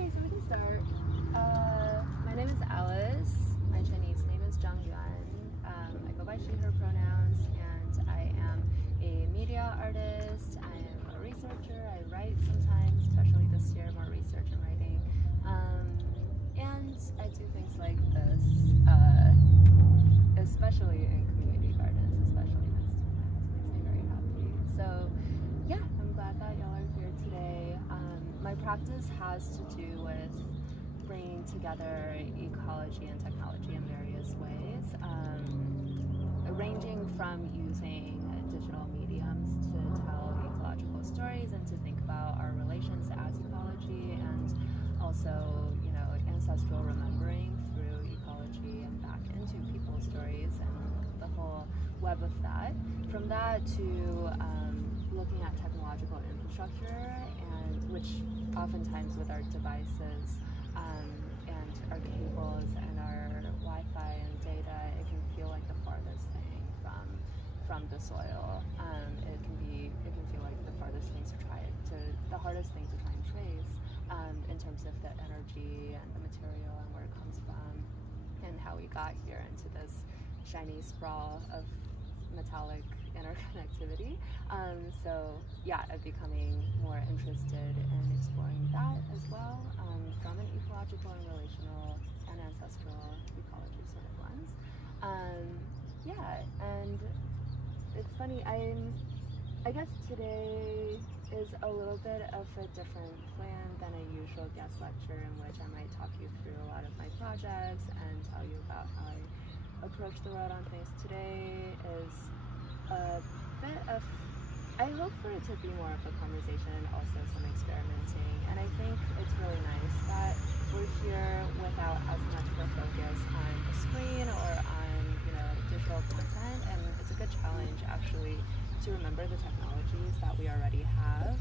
Okay, so we can start. My name is Alice. My Chinese name is Zhang. I go by she, her pronouns, and I am a media artist. I am a researcher. I write sometimes, especially this year, more research and writing. And I do things like this, especially in community gardens, especially next to mine. This makes me very happy. So, yeah, I'm glad that y'all are here today. My practice has to do with bringing together ecology and technology in various ways, ranging from using digital mediums to tell ecological stories and to think about our relations as ecology, and also, ancestral remembering through ecology and back into people's stories and the whole web of that. From that to looking at technological infrastructure, and which oftentimes with our devices and our cables and our Wi-Fi and data, it can feel like the farthest thing from the soil. It can feel like the farthest thing the hardest thing to try and trace in terms of the energy and the material and where it comes from and how we got here into this shiny sprawl of metallic interconnectivity. So yeah, I'm becoming more interested in exploring that as well, from an ecological and relational and ancestral ecology sort of lens. Yeah, and it's funny, I guess today is a little bit of a different plan than a usual guest lecture, in which I might talk you through a lot of my projects and tell you about how I approach the world on things. Today is a bit of, I hope for it to be more of a conversation and also some experimenting, and I think it's really nice that we're here without as much of a focus on the screen or on digital content, and it's a good challenge actually to remember the technologies that we already have.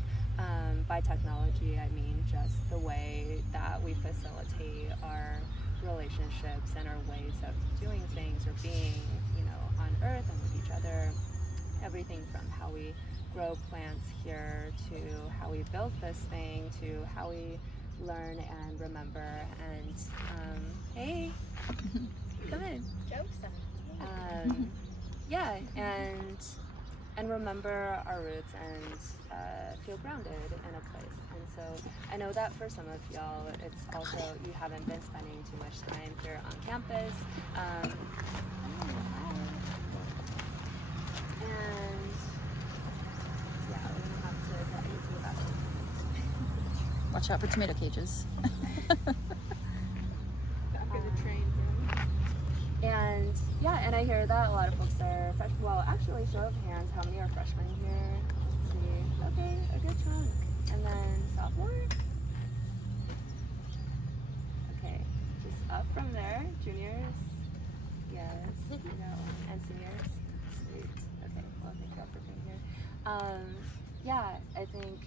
By technology, I mean just the way that we facilitate our relationships and our ways of doing things or being, on Earth and with each other. Everything from how we grow plants here to how we build this thing to how we learn and remember. And hey, come in. Yeah, and remember our roots and feel grounded in a place. And so I know that for some of y'all, it's also, you haven't been spending too much time here on campus. And yeah, we're gonna have to get into that. Watch out for tomato cages. After the train. And yeah, and I hear that a lot of folks are well, actually, show of hands, how many are freshmen here? Let's see. Okay, a good chunk. And then sophomore? Okay, just up from there. Juniors? Yes, and seniors? Sweet. Okay, well, thank y'all for being here. Yeah, I think,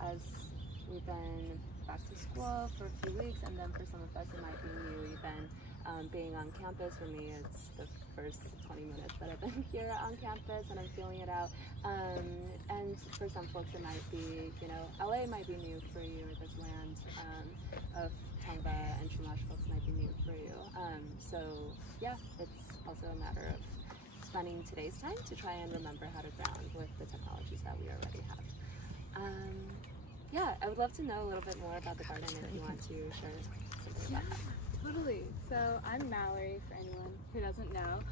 as we've been back to school for a few weeks, and then for some of us it might be new even. Being on campus, for me, it's the first 20 minutes that I've been here on campus, and I'm feeling it out. And for some folks, it might be, LA might be new for you, or this land of Tongva and Chumash folks might be new for you. So yeah, it's also a matter of spending today's time to try and remember how to ground with the technologies that we already have. Yeah, I would love to know a little bit more about the garden if you want to share something about that. Totally. So I'm Mallory, for anyone who doesn't know.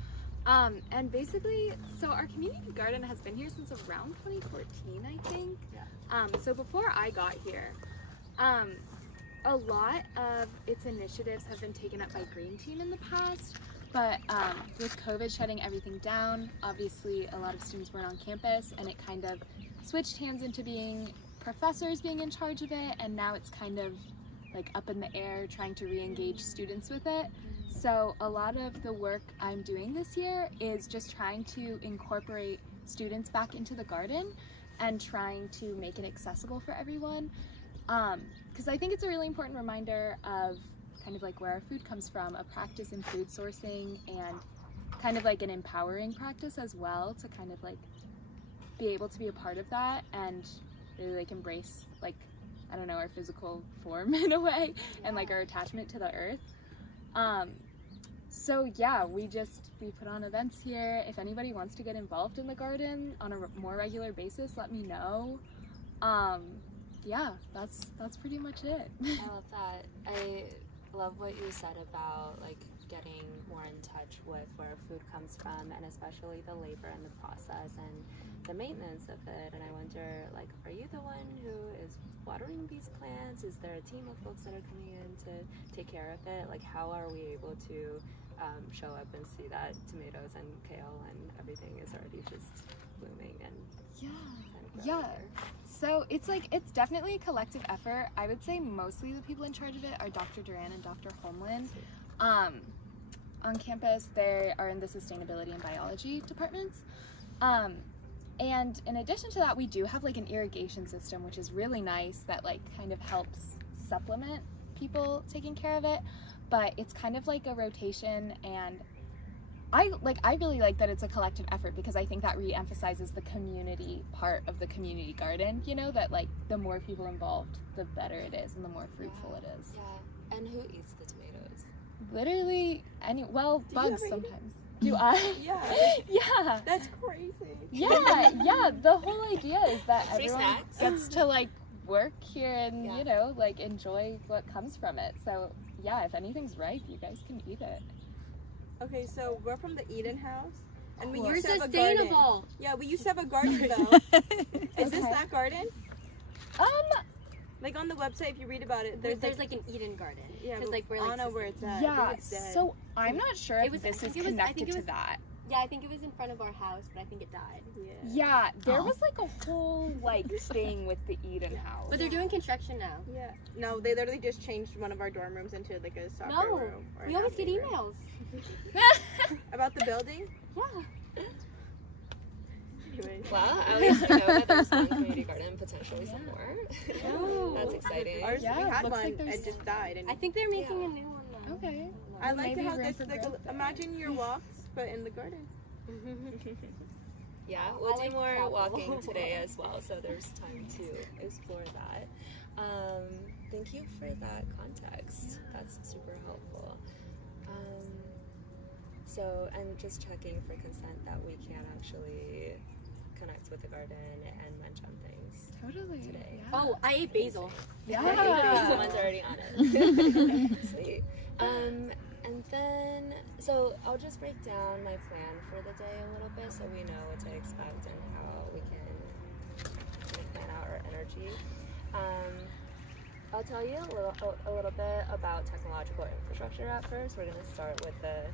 And basically, so our community garden has been here since around 2014, I think. Yeah. So before I got here, a lot of its initiatives have been taken up by Green Team in the past, but with COVID shutting everything down, obviously a lot of students weren't on campus, and it kind of switched hands into being professors being in charge of it, and now it's kind of like up in the air trying to re-engage students with it. So a lot of the work I'm doing this year is just trying to incorporate students back into the garden and trying to make it accessible for everyone, because I think it's a really important reminder of kind of like where our food comes from, a practice in food sourcing, and kind of like an empowering practice as well, to kind of like be able to be a part of that and really like embrace like I don't know, our physical form in a way, and like our attachment to the earth. So yeah, we put on events here. If anybody wants to get involved in the garden on a more regular basis, let me know. Yeah, that's pretty much it. I love that. I love what you said about like getting more in touch with where food comes from, and especially the labor and the process and the maintenance of it. And I wonder, like, are you the one who is watering these plants? Is there a team of folks that are coming in to take care of it? Like, how are we able to show up and see that tomatoes and kale and everything is already just blooming and Yeah. So it's definitely a collective effort. I would say mostly the people in charge of it are Dr. Duran and Dr. Holmlin. On campus, they are in the sustainability and biology departments. And in addition to that, we do have like an irrigation system, which is really nice, that like kind of helps supplement people taking care of it. But it's kind of like a rotation, and I really like that it's a collective effort, because I think that re-emphasizes the community part of the community garden, you know, that like the more people involved, the better it is and the more fruitful it is. Yeah. And who eats the tomatoes? Literally bugs sometimes. Do I? Yeah. Yeah. That's crazy. Yeah. The whole idea is that Free everyone snacks. gets to like work here and, you know, like enjoy what comes from it. So yeah, if anything's ripe, you guys can eat it. Okay, so we're from the Eden House, and we We're used to have a garden. sustainable. Yeah, we used to have a garden though. Is this Okay. that garden? Like on the website, if you read about it, There's like an Eden garden. yeah, Because like we're I like don't know where it's at. I Yeah, think it's dead. so I'm not sure It if was- this I is think it was- I think connected it to was- that. Yeah, I think it was in front of our house, but I think it died. Yeah, there Oh. was like a whole like thing with the Eden House. But they're doing construction now. Yeah. No, they literally just changed one of our dorm rooms into like a soccer No, room. Or we an always get athlete room. emails. About the building. Yeah. Anyways. Well, at least we know that there's one community garden, potentially some more. Oh. That's exciting. Ours, Yeah, we had looks one. like there's- It just died. And I think they're making a new one now. Okay. I Well, like maybe how room this for like growth there. imagine your walks, but in the garden. Yeah, I we'll do like more travel. walking today as well, so there's time to explore that. Thank you for that context. That's super helpful. So, and just checking for consent that we can actually connect with the garden and munch on things Totally. today. Yeah. Oh, I ate basil. Yeah. Someone's already on it. Sweet. And then, so I'll just break down my plan for the day a little bit so we know what to expect and how we can plan out our energy. I'll tell you a little bit about technological infrastructure at first. We're going to start with the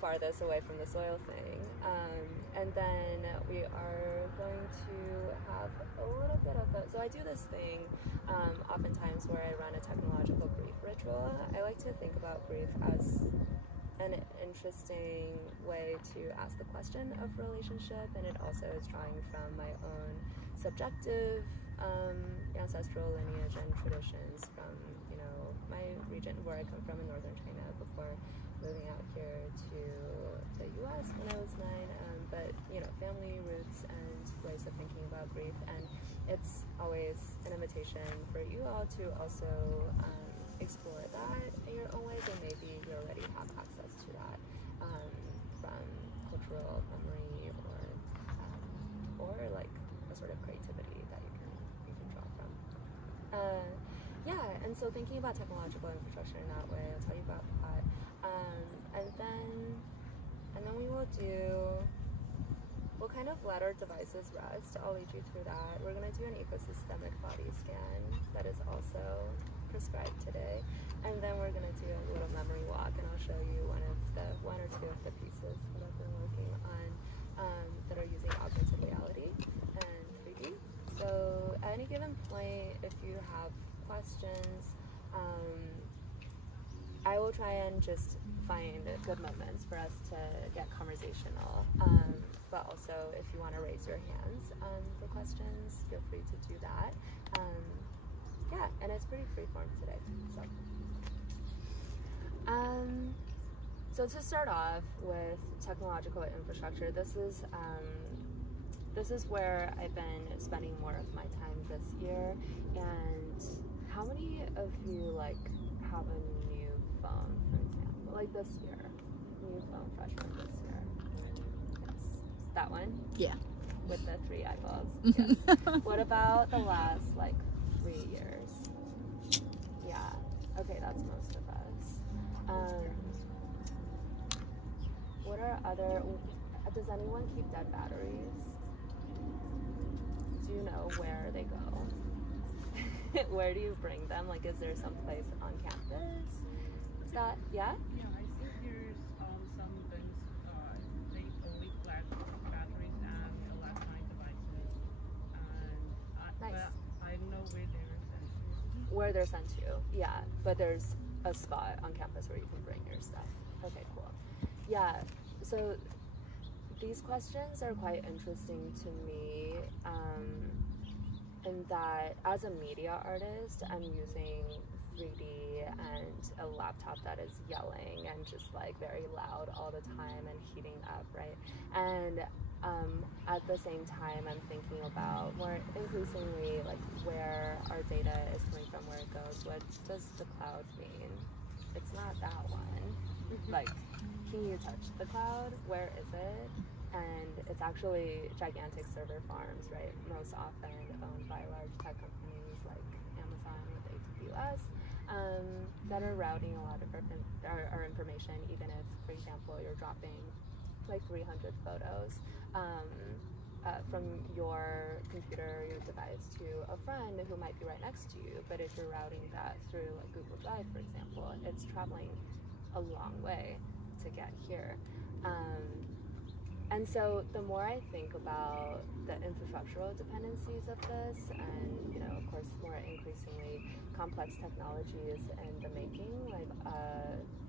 farthest away from the soil thing. And then we are going to have a little bit of so I do this thing oftentimes where I run a technological grief ritual. I like to think about grief as an interesting way to ask the question of relationship, and it also is drawing from my own subjective ancestral lineage and traditions from, you know, my region where I come from in northern China before moving out here to the US when I was 9, but, you know, family roots and ways of thinking about grief, and it's always an invitation for you all to also explore that in your own ways, and maybe you already have access to that from cultural memory or like a sort of creativity that you can draw from. Yeah, and so thinking about technological infrastructure in that way, I'll tell you about that. And then we'll kind of let our devices rest. I'll lead you through that. We're gonna do an ecosystemic body scan that is also prescribed today. And then we're gonna do a little memory walk, and I'll show you one or two of the pieces that I've been working on that are using augmented reality and 3D. So at any given point, if you have questions, I will try and just find good moments for us to get conversational. But also, if you want to raise your hands for questions, feel free to do that. Yeah, and it's pretty freeform today. So to start off with technological infrastructure, this is this is where I've been spending more of my time this year. And how many of you like have a new phone, for example, like this year, new phone freshman this year? Yes, that one. Yeah. With the 3 eyeballs. Yes. What about the last like 3 years? Yeah. Okay, that's most of us. What are other? Does anyone keep dead batteries? Do you know where they go? Where do you bring them? Like, is there some place on campus that? Yeah. Yeah, I think there's some things they only collect batteries and electronic devices, and Nice. but I don't know where they're sent to. Where they're sent to? Yeah, but there's a spot on campus where you can bring your stuff. Okay, cool. Yeah. So these questions are quite interesting to me. In that, as a media artist, I'm using 3D and a laptop that is yelling and just like very loud all the time and heating up, right? And at the same time, I'm thinking about more increasingly like where our data is coming from, where it goes. What does the cloud mean? It's not that one. Like, can you touch the cloud? Where is it? And it's actually gigantic server farms, right? Most often owned by large tech companies like Amazon with AWS, that are routing a lot of our information, even if, for example, you're dropping like 300 photos from your computer, your device to a friend who might be right next to you. But if you're routing that through like Google Drive, for example, it's traveling a long way to get here. And so the more I think about the infrastructural dependencies of this, and of course, more increasingly complex technologies in the making, like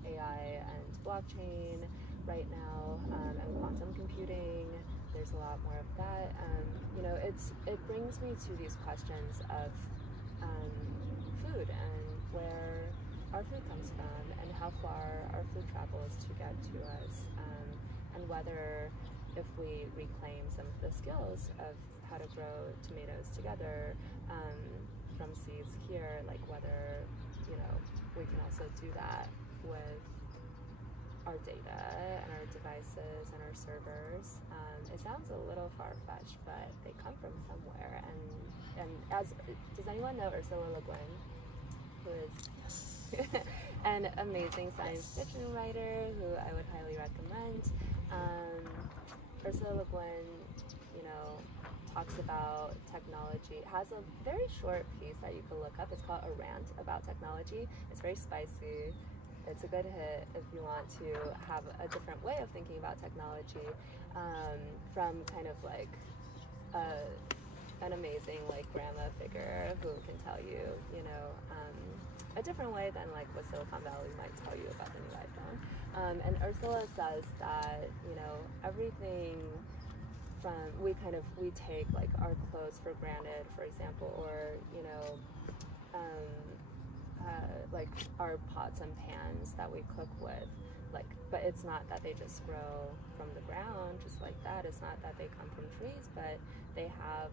AI and blockchain right now, and quantum computing, there's a lot more of that. It brings me to these questions of food and where our food comes from and how far our food travels to get to us, and whether if we reclaim some of the skills of how to grow tomatoes together from seeds here, like whether we can also do that with our data and our devices and our servers. It sounds a little far-fetched, but they come from somewhere. And does anyone know Ursula Le Guin, who is an amazing science fiction writer who I would highly recommend? Ursula Le Guin, talks about technology, has a very short piece that you can look up. It's called A Rant About Technology. It's very spicy. It's a good hit if you want to have a different way of thinking about technology, from kind of like an amazing like grandma figure who can tell you, a different way than like what Silicon Valley might tell you about the new iPhone. And Ursula says that, everything from, we take like our clothes for granted, for example, or, like our pots and pans that we cook with, like, but it's not that they just grow from the ground just like that. It's not that they come from trees, but they have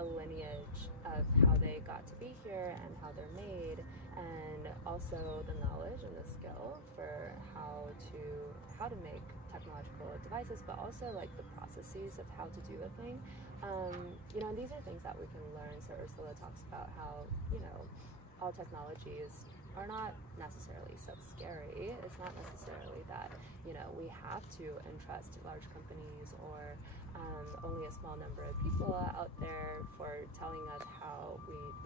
a lineage of how they got to be here and how they're made, and also the knowledge and the skill for how to make technological devices, but also like the processes of how to do a thing. And these are things that we can learn. So Ursula talks about how, all technologies are not necessarily so scary. It's not necessarily that, we have to entrust large companies or only a small number of people out there for telling us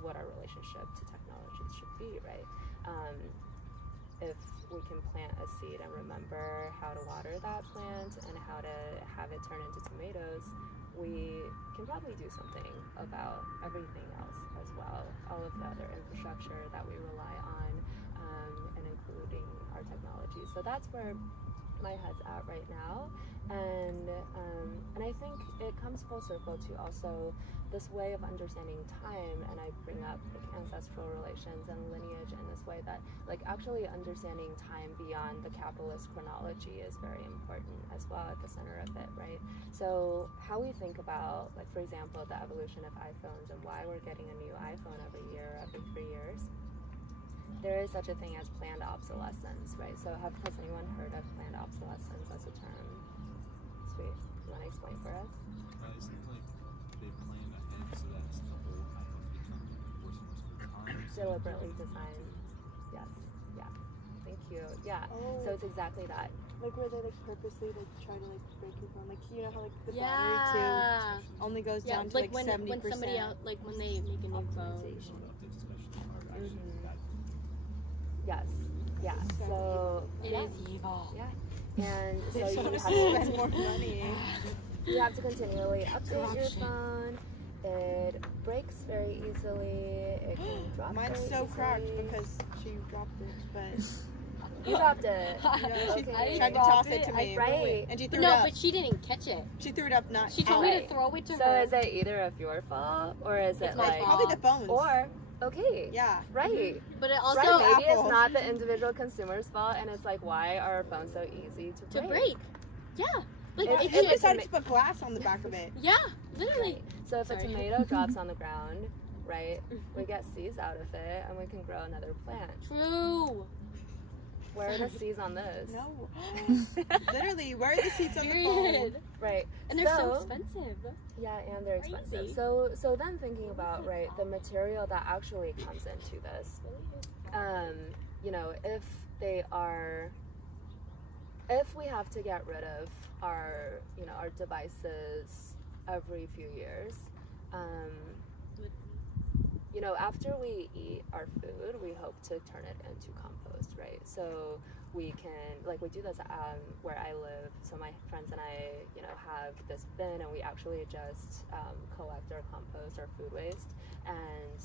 what our relationship to technologies should be, right? If we can plant a seed and remember how to water that plant and how to have it turn into tomatoes, we can probably do something about everything else as well, all of the other infrastructure that we rely on, and including our technology. So that's where my head's at right now, and I think it comes full circle to also this way of understanding time, and I bring up like ancestral relations and lineage in this way that like actually understanding time beyond the capitalist chronology is very important as well at the center of it, right? So how we think about, like, for example, the evolution of iPhones and why we're getting a new iPhone every year, every 3 years. There is such a thing as planned obsolescence, right? So has anyone heard of planned obsolescence as a term? Sweet. You want to explain for us? Isn't it like they plan ahead so that the whole iPhone become worse and worse over time? Deliberately designed. Yes. Yeah. Thank you. Yeah. Oh. So it's exactly that. Like where they like purposely like try to like break your phone. Like you know how like the battery Yeah. too only goes Yeah, down to like when 70%. somebody else, like when they make a new phone. optimization. Updates especially are actually Mhm. bad. Yes. Yeah. So It yeah. is evil. Yeah. And so They just you want have to spend more money. you have to continually update your Corruption. phone. It breaks very easily. It can drop. Mine's very so cracked easily. because she dropped it, but You dropped it. yeah, she Okay. tried to dropped toss it it, to me. right. And she But threw no, it up. but she didn't catch it. She threw it up not She told out. me Right. to throw it to So her. is it either of your fault or is It's it my like fault. Probably the phones. or okay. Yeah. Right. But it also Right, maybe Apple. it's not the individual consumer's fault, and it's like, why are our phones so easy to to break. Yeah. Like It's- it They it's should. decided to put glass on the back of it. Yeah. Literally. Right. So if Sorry. a tomato drops on the ground, right, we get seeds out of it, and we can grow another plant. True. Where are the seeds on this? No. Literally, where are the seats on the phone? Period. Right. And they're so expensive. Yeah, and they're expensive. Crazy. So then thinking about, right, the material that actually comes into this. You know, if we have to get rid of our, you know, our devices every few years, you know, after we eat our food, we hope to turn it into compost, right? So we can, like, we do this where I live. So my friends and I, you know, have this bin, and we actually just collect our compost, our food waste, and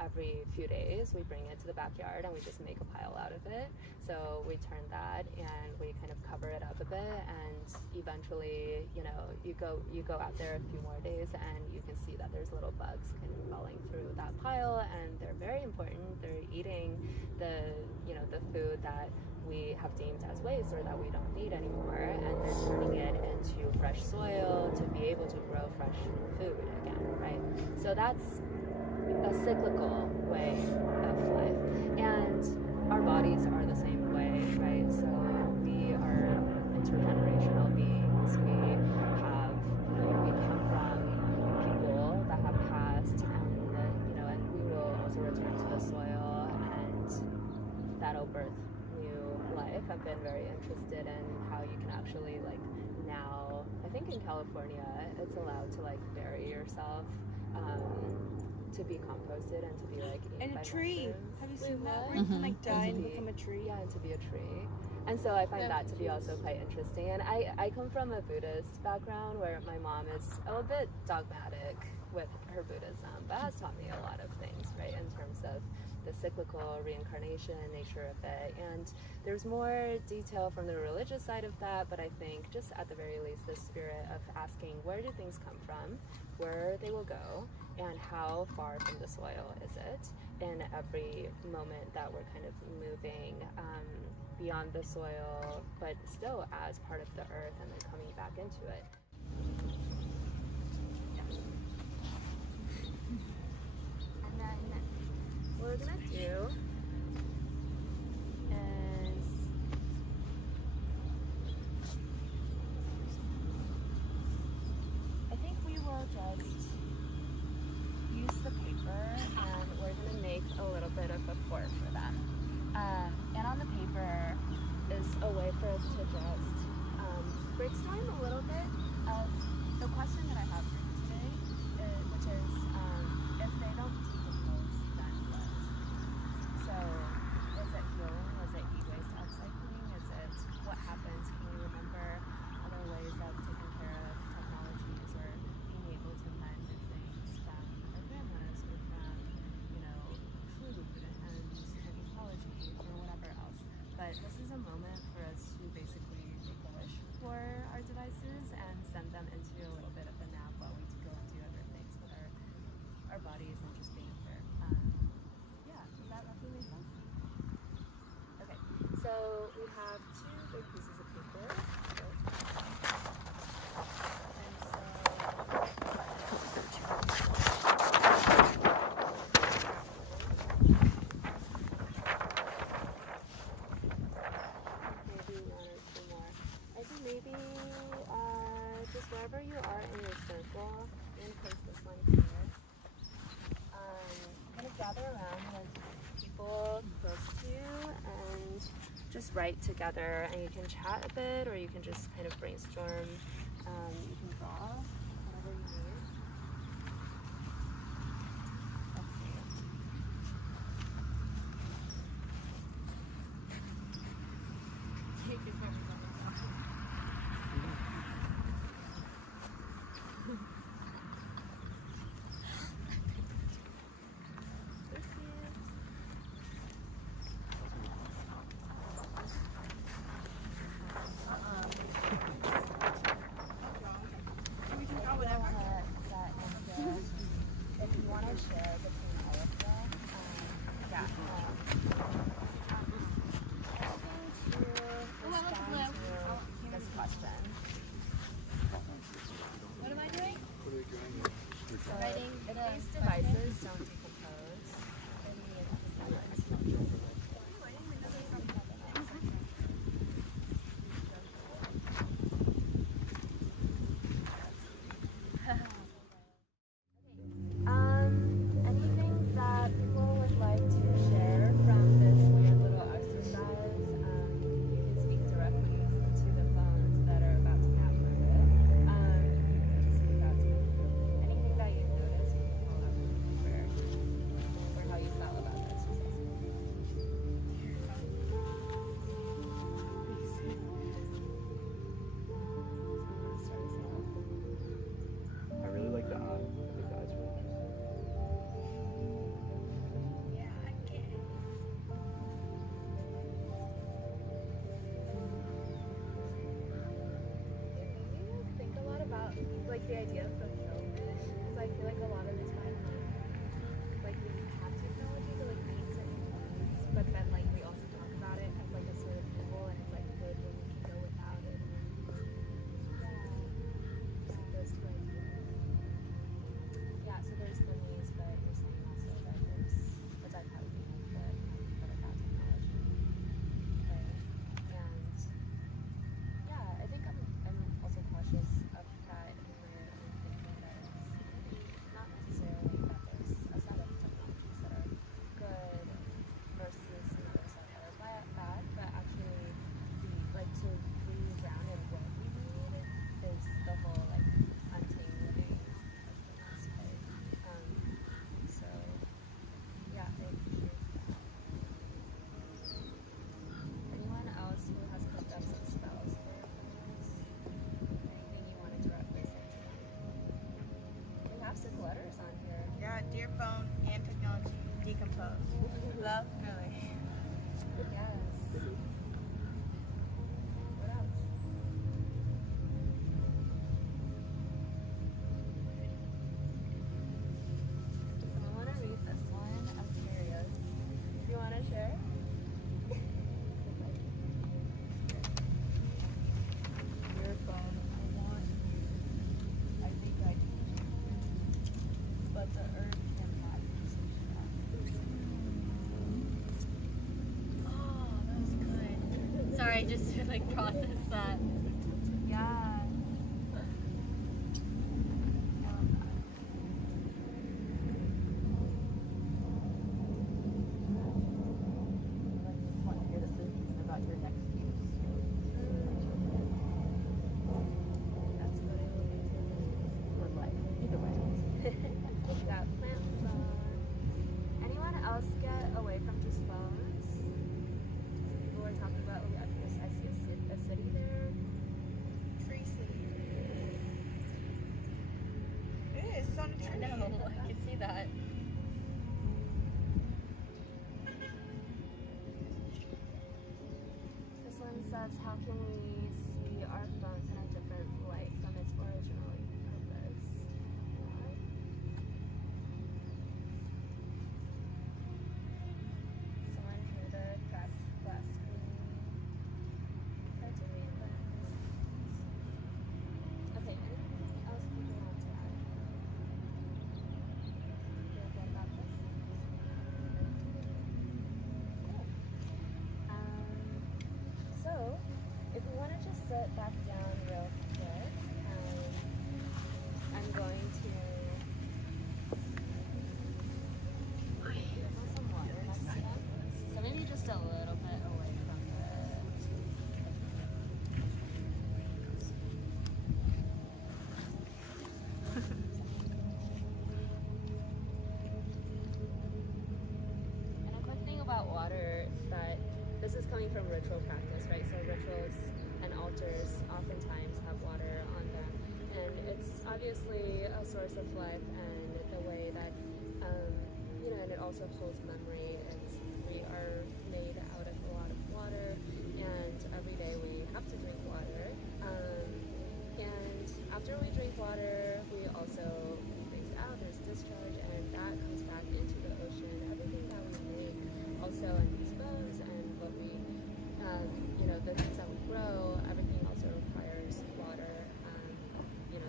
every few days we bring it to the backyard and we just make a pile out of it. So we turn that and we kind of cover it up a bit, and eventually, you know, you go out there a few more days and you can see that there's little bugs kind of crawling through that pile, and they're very important. They're eating the, you know, the food that we have deemed as waste or that we don't need anymore, and they're turning it into fresh soil to be able to grow fresh food again, right? So that's a cyclical way of life, and our bodies are the same way, right? So we are intergenerational beings. We have, you know, we come from people that have passed, and you know, and we will also return to the soil, and that'll birth new life. I've been very interested in how you can actually, like, now, I think in California, it's allowed to, like, bury yourself to be composted and to be, like, eaten And by a tree. mushrooms. Have you Wait, seen that? what? Where you can like Mhm. die and And to be- become a tree? Yeah, and to be a tree. And so I find I'm that to be also confused. quite interesting. And I come from a Buddhist background where my mom is a little bit dogmatic with her Buddhism, but has taught me a lot of things, right, in terms of the cyclical reincarnation nature of it. And there's more detail from the religious side of that, but I think just at the very least, the spirit of asking where do things come from, where they will go, and how far from the soil is it in every moment that we're kind of moving beyond the soil, but still as part of the earth and then coming back into it. And then what we're gonna do is I think we will just use the paper, and we're gonna make a little bit of a fort for them. And on the paper is a way for us to just brainstorm a little bit of the question that I have for you today, which is if they don't decompose, then what? So is it healing? Is it e-waste upcycling? Is it what happens? Can you remember other ways of taking care of technologies or being able to mend things from our grandmas or from, you know, food and ecology or whatever else? But this is a moment for us to basically make a wish for our devices and send them into a little bit of a nap So we have two big pieces of paper. Maybe one or two more. I think maybe just wherever you are in your circle, I'm gonna place this one here. Kind of gather around with people close to you and just write together, and you can chat a bit or you can just kind of brainstorm. You can draw whatever you need. If you want to share between all of them, yeah. Respond to this question. What am I doing? So Writing if the these devices don't decompose, anything that people would like to share from this weird little exercise, you can speak directly to the phones that are about to capture it. Just speak out to me. Anything that you noticed or how you felt about the exercise. I really like the eye. I think the eye's really interesting. Think a lot about like the idea of fulfillment, because I feel like a lot of the time like we have technology to like meet certain needs, but then like we also talk about it as like a sort of evil, and it's like good when we can go without it. Just like those two ideas. Yeah, so there's the needs, but you're saying also that there's the dichotomy of the good about technology, right? And yeah, I think I'm also cautious of that in my own thinking, that it's not necessarily that there's a set of technologies that are good versus another set that are bad, but actually like to re-ground in what we need is the whole like untangling of things, right? So yeah, I appreciate that. Anyone else who has cooked up some spells for your friends? Anything you wanted to represent to them? We have some letters on here. Yeah, dear phone and technology, decompose. Love, Billy. Yes. What else? Someone want to read this one? I'm curious. You want to share? Your phone, I think I do. But the earth cannot use it. Oh, that was good. Sorry, I just like process that. Yeah. Want to hear decisions about your next use. That's what I will be doing. Or life. Either way. We got plants on. Anyone else get away from just phones? People were talking about, oh, I see a city there. Tree City. It is. It's on a tree. I know, I can see that. This one says, how can we see our phones in a different light from its original purpose? Someone drew the glass screen. sit back down real quick. I'm going to have some water next to them. So maybe just a little bit away from And a quick thing about water that this is coming from ritual practice, right? So rituals and altars oftentimes have water on them, and it's obviously a source of life and the way that and it also holds memory. We are made out of a lot of water, and every day we have to drink water. And after we drink water, we also breathe out. There's discharge, and that comes back into the ocean. Everything that we make, also in these bows, and what we, the things that we grow, everything also requires water.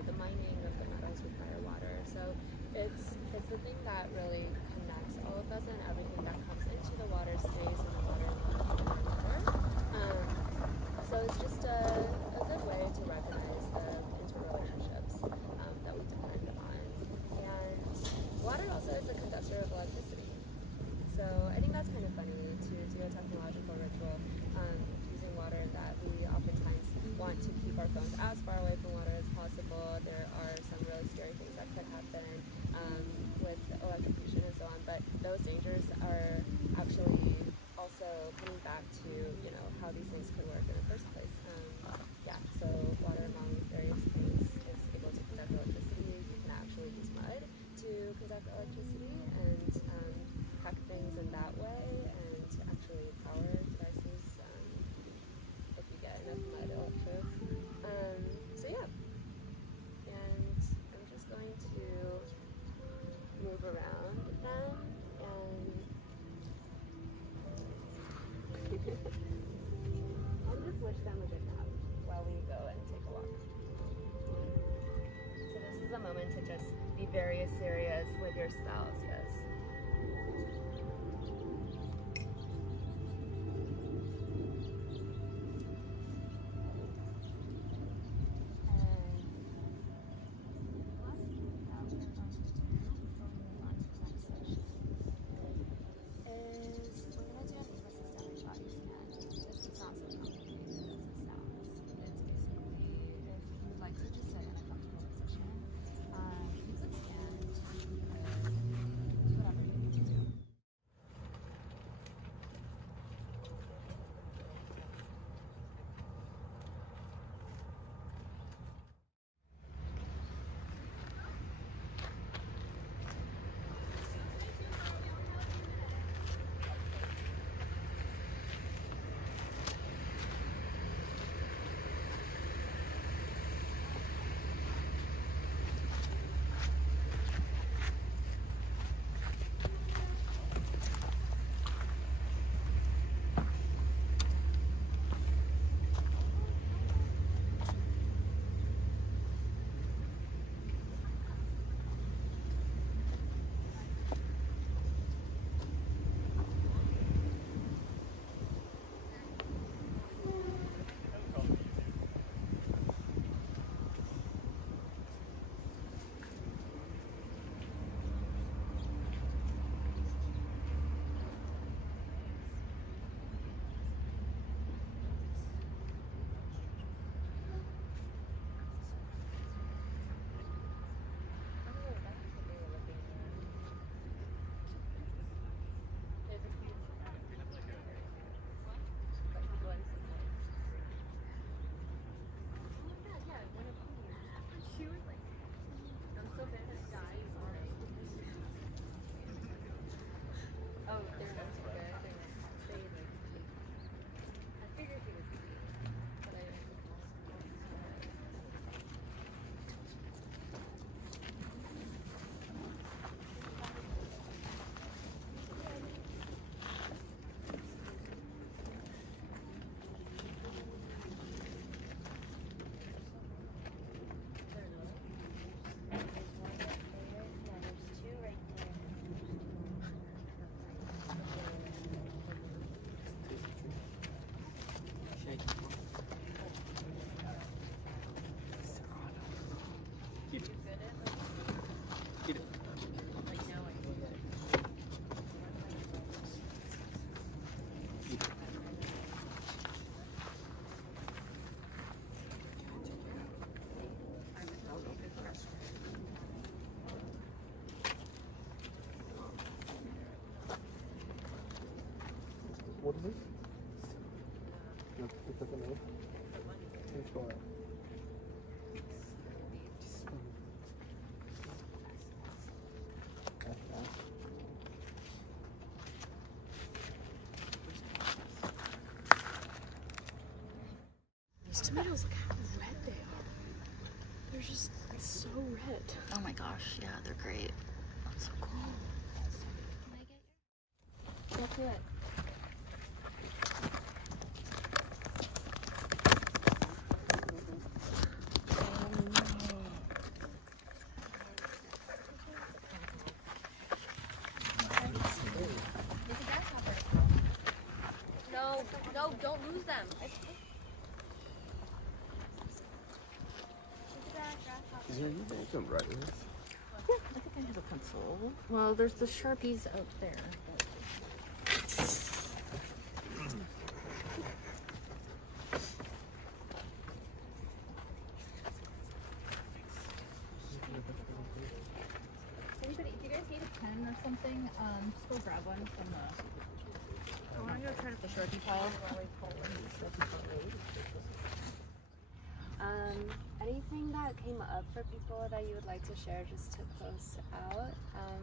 The mining of the metals require water. So it's the thing that really connects all of us, and everything that comes into the water stays in the water and in the water. So it's just a good way to recognize the interrelationships that we depend on. And water also is a conductor of electricity. So I think that's kind of funny to do a technological ritual using water, that we oftentimes want to keep our phones as far away from water as possible. There are some really scary things that could happen with electrocution and so on, but those dangers are actually also coming back to how these things could work in the first place. So water, among various things, is able to conduct electricity. You can actually use mud to conduct electricity and hack things in that way, and to actually power devices if you get enough mud electrodes. So yeah, and I'm just going to move around with them, and I'll just wish them a good nap while we go and take a walk. So this is a moment to just be very serious with your spouse, yes. What is this? No, it's like a knife. Control it. These tomatoes look how red they are. They're just so red. Oh my gosh, yeah, they're great. That's so cool. Let's do it. It's a grasshopper. No, no, don't lose them. Yeah, you make them right. I think I have a pencil. Well, there's the Sharpies out there. Anybody, if you guys need a pen or something, just go grab one from the. I want to go try to the Sharpie pile. Anything that came up for people that you would like to share just to close out,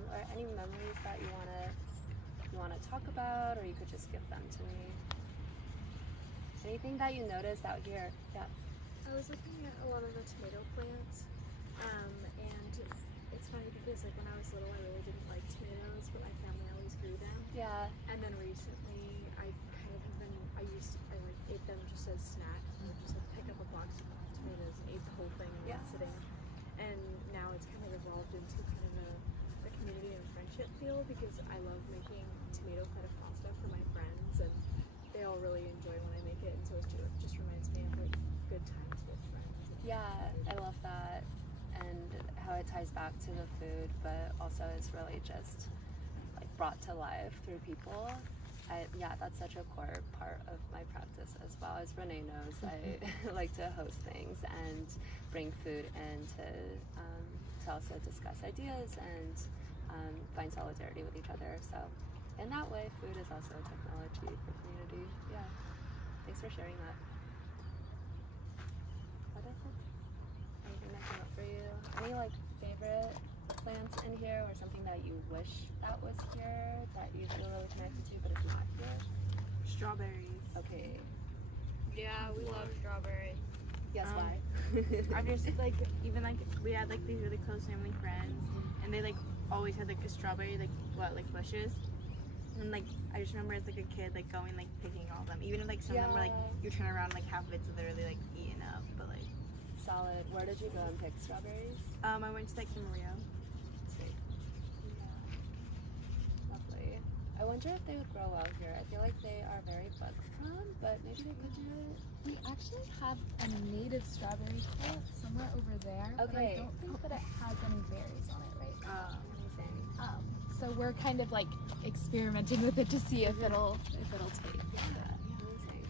or any memories that you wanna talk about, or you could just give them to me. Anything that you noticed out here? Yeah. I was looking at a lot of the tomato plants, and it's funny because like when I was little, I really didn't like tomatoes, but my family always grew them. Yeah. And then recently, I kind of have been, I like ate them just as snacks. I would just like pick up a box of tomatoes and ate the whole thing in one sitting. And now it's kind of evolved into kind of a community and friendship feel because I love making tomato feta pasta for my friends, and they all really enjoy when I make it. And so it just reminds me of like good times with friends. Yeah, I love that, and how it ties back to the food, but also is really just like brought to life through people. Yeah, that's such a core part of my practice as well. As Renee knows, I like to host things and bring food in to also discuss ideas and find solidarity with each other. So in that way, food is also a technology for community. Yeah, thanks for sharing that. What is it? Anything that came up for you? Any like favorite plants in here, or something that you wish that was here that you feel really connected to but it's not here? Strawberries. Okay. Yeah, we love strawberries. Yes, why? I just like even like we had like these really close family friends, and they like always had like a strawberry like bushes, and like I just remember as like a kid like going like picking all of them, even if like some of them were like you turn around like half of it's literally like eaten up, but like Solid. Where did you go and pick strawberries? I went to like Maria. Sweet. Yeah. Lovely. I wonder if they would grow out here. I feel like they are very bug prone, but maybe they could do it. We actually have a native strawberry plant somewhere over there, but I don't think that it has any berries on it right now. Amazing. So we're kind of like experimenting with it to see if it'll take. Yeah, amazing.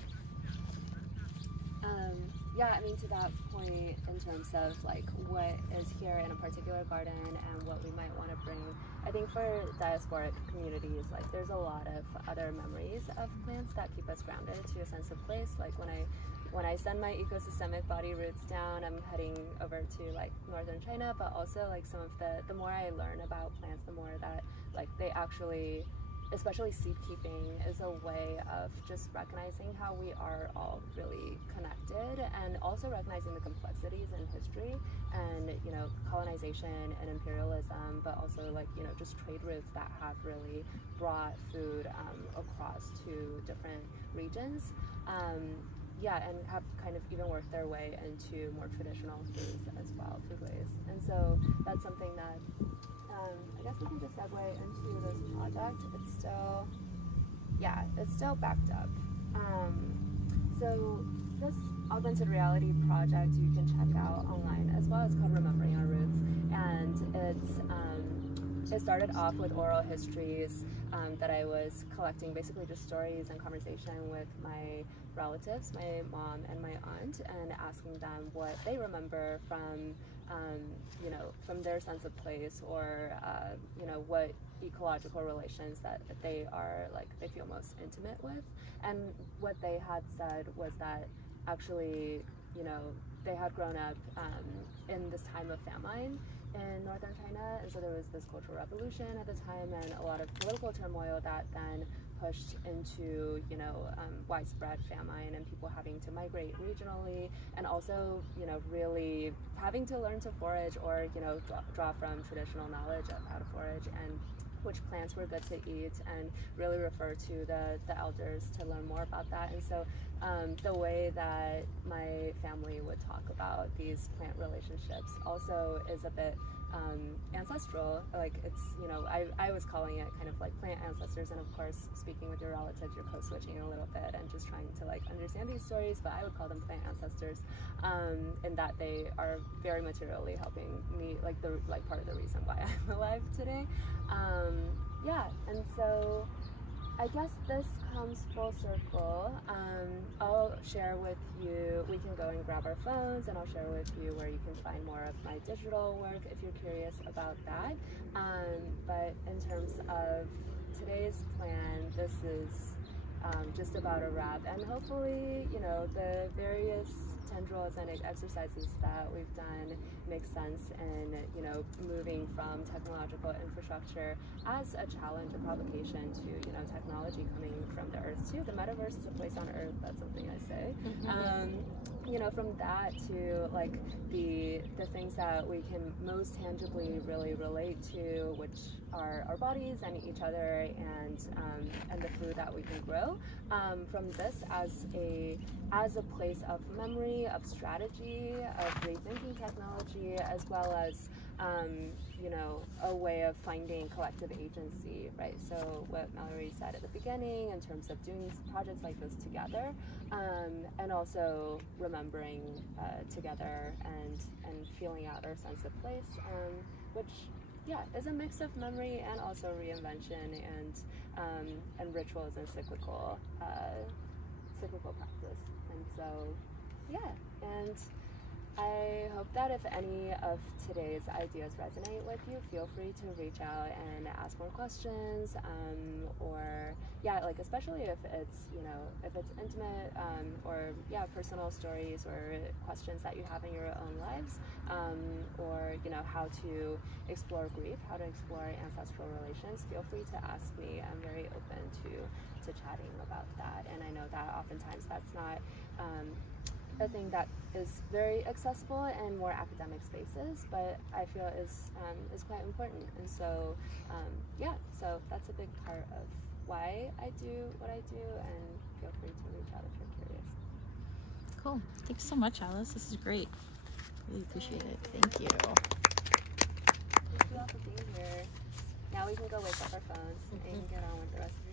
Yeah, I mean, to that point, in terms of like what is here in a particular garden and what we might want to bring, I think for diasporic communities, like there's a lot of other memories of plants that keep us grounded to a sense of place. Like when I send my ecosystemic body roots down, I'm heading over to like northern China, but also like some of the more I learn about plants, the more that like they actually, especially seed keeping, is a way of just recognizing how we are all really connected, and also recognizing the complexities in history and, you know, colonization and imperialism, but also like, you know, just trade routes that have really brought food across to different regions. Yeah, and have kind of even worked their way into more traditional foods as well, foodways. And so that's something that I guess we can just segue into this project. It's still backed up. So this augmented reality project you can check out online as well. It's called Remembering Our Roots, and it started off with oral histories that I was collecting, basically just stories and conversation with my relatives, my mom and my aunt, and asking them what they remember from you know, from their sense of place or, you know, what ecological relations that they are like, they feel most intimate with. And what they had said was that actually, you know, they had grown up in this time of famine in northern China, and so there was this cultural revolution at the time and a lot of political turmoil that then pushed into, you know, widespread famine and people having to migrate regionally, and also, you know, really having to learn to forage or, you know, draw from traditional knowledge of how to forage and which plants were good to eat, and really refer to the elders to learn more about that. And so the way that my family would talk about these plant relationships also is a bit ancestral. Like, it's, you know, I was calling it kind of like plant ancestors, and of course speaking with your relatives you're code switching a little bit and just trying to like understand these stories, but I would call them plant ancestors, in that they are very materially helping me, like part of the reason why I'm alive today. Yeah, and so I guess this comes full circle. I'll share with you, we can go and grab our phones, and I'll share with you where you can find more of my digital work if you're curious about that. But in terms of today's plan, this is just about a wrap, and hopefully, you know, the various tendrils and exercises that we've done make sense in, you know, moving from technological infrastructure as a challenge, a provocation to, you know, technology coming from the earth too. The metaverse is a place on earth, that's something I say. You know, from that to like the things that we can most tangibly really relate to, which are our bodies and each other, and the food that we can grow. From this as a place of memory, of strategy, of rethinking technology, as well as you know, a way of finding collective agency, right? So what Mallory said at the beginning in terms of doing projects like this together, and also remembering together and feeling out our sense of place, which, yeah, is a mix of memory and also reinvention and rituals and cyclical practice. And so, yeah, and I hope that if any of today's ideas resonate with you, feel free to reach out and ask more questions, or yeah, like especially if it's, you know, if it's intimate, or yeah, personal stories or questions that you have in your own lives, or, you know, how to explore grief, how to explore ancestral relations, feel free to ask me. I'm very open to chatting about that, and I know that oftentimes that's not a thing that is very accessible in more academic spaces, but I feel is quite important. And so yeah, so that's a big part of why I do what I do, and feel free to reach out if you're curious. Cool. Thanks so much, Alice. This is great. Really appreciate it. Thank you. Thank you all for being here. Now we can go wake up our phones and get on with the rest of